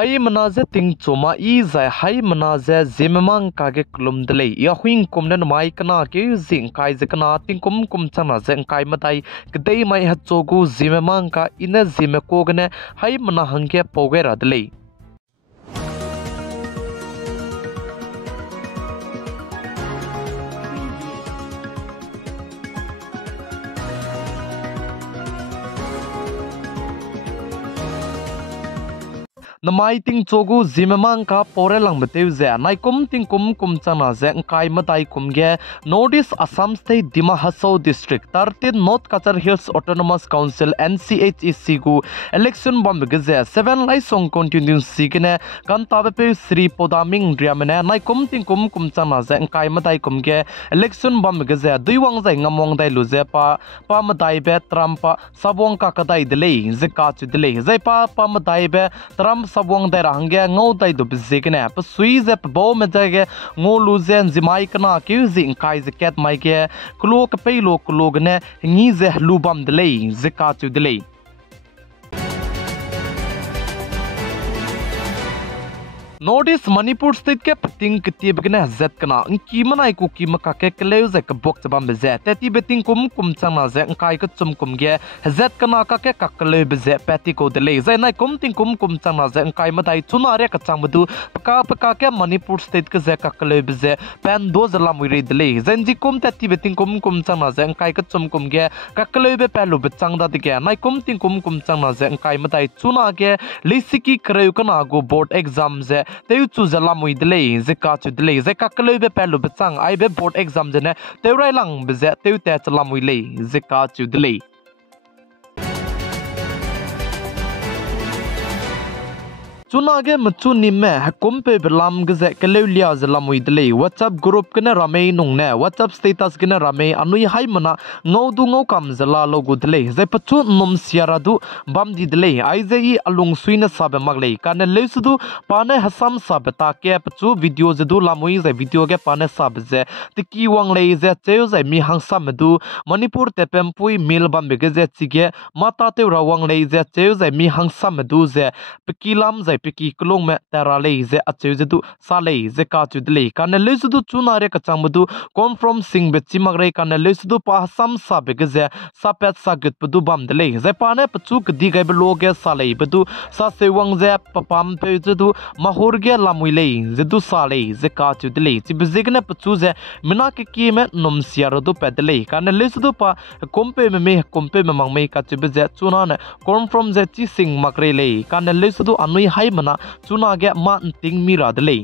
hai manaze ting choma I zai hai manaze Zememang kage klum dele ya huing kum den mai kana ke zing kai ze kana ting kum chana zeng kai matai kdei mai ha chogu Zememang ka ina Zeme ko gane hai mana hangke pogera dele namai ting chogu Zememang ka pore lang beteu ze nai kum ting kum chana ze kai matai kum ge Northeast Assam State Dima Hasau District 13 North Kachar Hills Autonomous Council NCHEC gu election bam ge ze 7 Laisong constituency gene kan tabe pe Sri Podaming Driamene nai kum ting kum chana ze kai matai kum ge election bam ge ze duiwang zai ngamong dai lu ze pa matai be Trump sabong ka kadai dele ze ka chu dele zai pa matai be Trump sabong dai rangge ngau dai du bizikne pa sui ze bo me jage ngo lu zen zimai kana ki zing kai ze ket mai ke klo Kipeilua klo gne ngi ze lubam dele ze ka chu dele Northeast Manipur State ke pating ketieb gna zet kana ki manai ku ki maka ke kleu ze ka bok chabam be ze teti beting kum chana ze kai ka chum kum ge zet kana ka ke kakle be ze peti ko de le ze nai kum ting kum chana ze kai ma dai chuna re ka chang bu paka ke Manipur State ke ze kakle be ze pen do zala muire de le zenji kum teti beting kum chana ze kai ka chum kum ge kakle be pelu be chang da de ge nai kum ting kum chana ze kai ma dai chuna ge lisiki kreu kana go board exam ze teu chu zala mui dele ze ka chu dele ze ka kloi be pelu be chang ai be board exam jene teu rai lang be ze teu te chala mui le ze ka chu dele chuna ge mchu nimme hakum pe belam ge ze keleulia zala mui dele WhatsApp group kene rame nung ne WhatsApp status kene rame anui hai mana ngau du ngau kam zala logo dele ze pachu nom siara du bam di dele ai ze I alung suina sabe magle kan le sudu pane hasam sabe ta ke pachu video ze du lamui ze video ge pane sabe ze tiki wang le ze cheu ze mi hang sam du Manipur tepem pui mil bam be ge ze chige mata te rawang le ze cheu ze mi hang sam du ze pikilam ze piki klong me tera le ze acheu ze du sa le ze ka chu dele kan le su du chuna re ka chang du kom from sing be chimag re kan le su du pa sam sa be ge ze sa pet sa gut du bam dele ze pa ne pachu k di ga be lo ge sa le be du sa se wang ze pa pam pe ze du mahur ge lamui le ze du sa le ze ka chu dele chi be ze ne pachu ze mina ke ki me nom sia ro du pe dele kan le su du pa kompe me mang me ka chu be ze chuna ne kom from ze chi sing makre le kan le su du anui hai mana chuna ge ma ting mi ra dele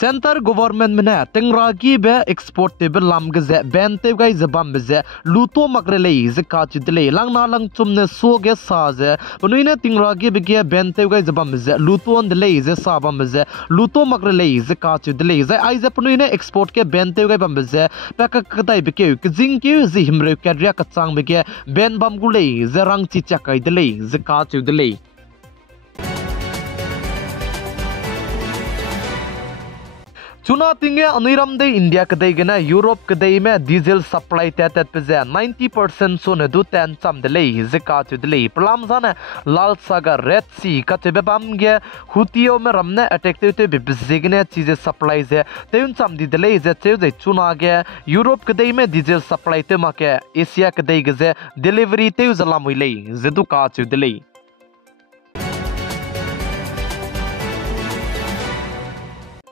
Center government mena tengragi be exportable lam ge ze ben te gai zabam be ze luto makre le ze ka chi dele lang na lang chumne so ge sa ze unuine tengragi be ge ben te gai zabam be ze luto on dele ze sa bam be ze luto makre le ze ka chi dele ze ai ze punuine export ke ben te gai bam be ze pa ka dai be ke jing ke zi himre ka ria ka chang be ge ben bam gu le ze rang chi cha kai dele ze ka chi dele Chuna tinge aniram de India kadai gena Europe kadai me diesel supply tet pe 90% so ne du ten cham de le zeka chu de le plam zane Lal Sagar Red Sea ka te bam ge hutio me ramne attack te be bizigne cheese supply ze teun cham di de le ze che ze chuna ge Europe kadai me diesel supply te ma ke Asia kadai ge ze delivery te zala moi le ze du ka chu de le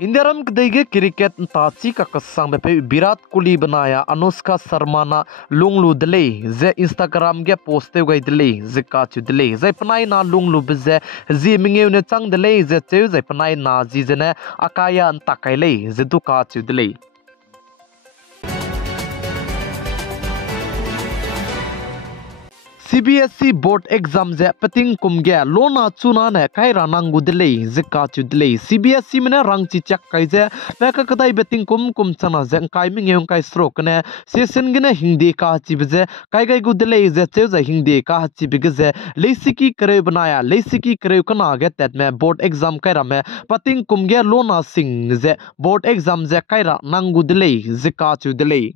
Indiaram kdege cricket tachi ka kasang be Virat Kohli banaya Anushka Sharma na lunglu dele ze Instagram ge poste gai dele ze ka chu dele ze panai na lunglu be ze zi mingeu ne chang dele ze cheu ze panai na ji je ne akaya an takai le ze du ka chu dele CBSE board exam ze pating kumge lona chuna ne kai ranang gudle ze ka chudle CBSE mena rang chi chak kai ze peka kadai beting kum chana ze kai mi ngeung kai stroke ne session gene hindi ka chi beze kai gai gudle ze che ze hindi ka chi bige leisiki kare banaya leisiki kare kana ge tet me board exam kai ra me pating kumge lona sing ze board exam ze kai ra nang gudle ze ka chudle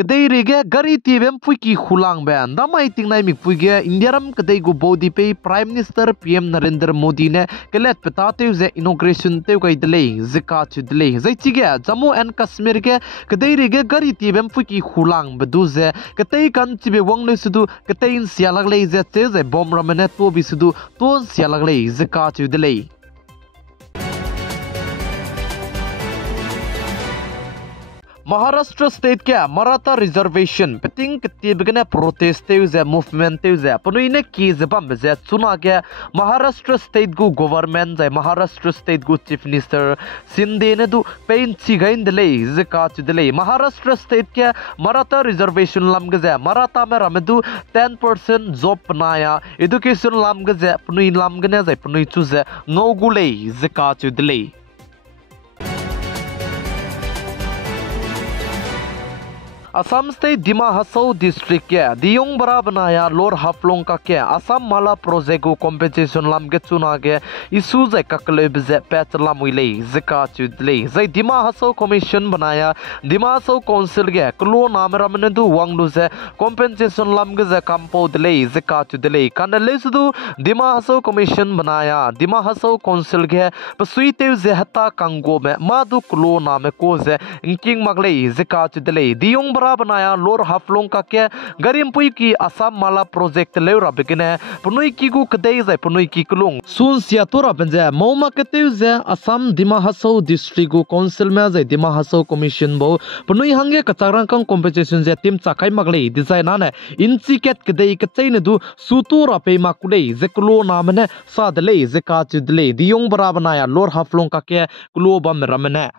kadai rege gari tibem pui ki hulang ban damai tingnai mi pui ge indiaram kadai gu bodi pe prime minister pm Narendra Modi ne kelet petate ze inauguration te kai dele zika chu dele zai chige Jammu and Kashmir ge kadai rege gari tibem pui ki hulang bedu ze kadai kan chibe wang le sudu kadai in sialag le ze che ze bom ramane to bi sudu ton sialag le zika chu dele Maharashtra state ke Maratha reservation peting ketibgene protest te movement te panuine ki zebam ze chuna ke Maharashtra state gu government ze Maharashtra state gu chief minister sinde ne du pain chigain dele zeka chidele Maharashtra state ke Maratha reservation lam ge ze Maratha me ramedu 10% job panaya education lam ge ze panuin lam gene ze panui chu ze ngogule zeka chidele Assam State Dima Hasau District ke Diyong Bara Banaya Lor Haflong ka ke Assam Mala Project ko compensation lam ge chuna ge isu zai kakle bze patch lam wile zika chudle zai Dima Hasau Commission banaya Dima Hasau Council ge klo nam ramne du wanglu ze compensation lam ge ze kampo dle zika chudle kanale sudu Dima Hasau Commission banaya Dima Hasau Council ge pasui te ze hata kango me madu klo nam ko ze inking magle zika chudle Diyong Bara banaya Lor Haflong ka ke garim pui ki Assam Mala project leura begine punui ki gu kadai zai punui ki kulung sun sia tora benje mauma kete ze Assam Dima Hasau district gu council me zai Dima Hasau commission bo punui hange kacharang kang compensation ze tim chakai magle design ane inchi ket kadai kachai ne du sutura pe makudei ze kulo namane sadle ze ka chidle Diyong Bara banaya Lor Haflong ka ke kulo bam ramane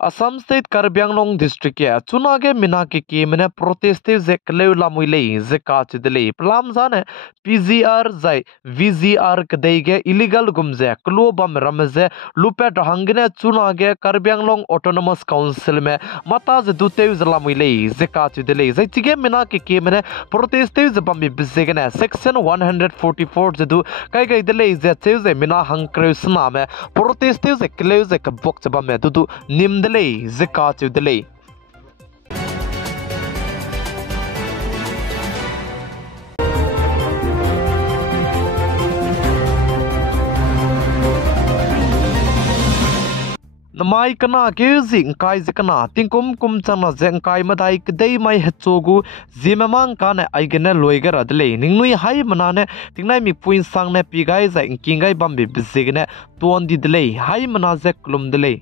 Assam State Karbi Anglong District ke chuna ge mina ki mene protest ze kleu lamuile ze ka chidele plam zane PGR zai VGR kadai ge illegal gumze klo bam ramze lupe hangne chuna ge Karbi Anglong Autonomous Council me mata ze dute ze lamuile ze ka chidele zai chige mina ki mene protest ze bam bizze gene section 144 ze du kai gai dele ze che ze mina hang kreusna me protest ze kleu ze ka bok ze bam me du nim delay zika to delay namai kana ke zing kai zikana tingkum kum chana zeng kai madai kdei mai hechogu zimamang kana aigene loigar adle ningnui hai manane tingnai mi puin sang ne pigai za inkingai bambi bizigne tuon di delay hai mana ze klum delay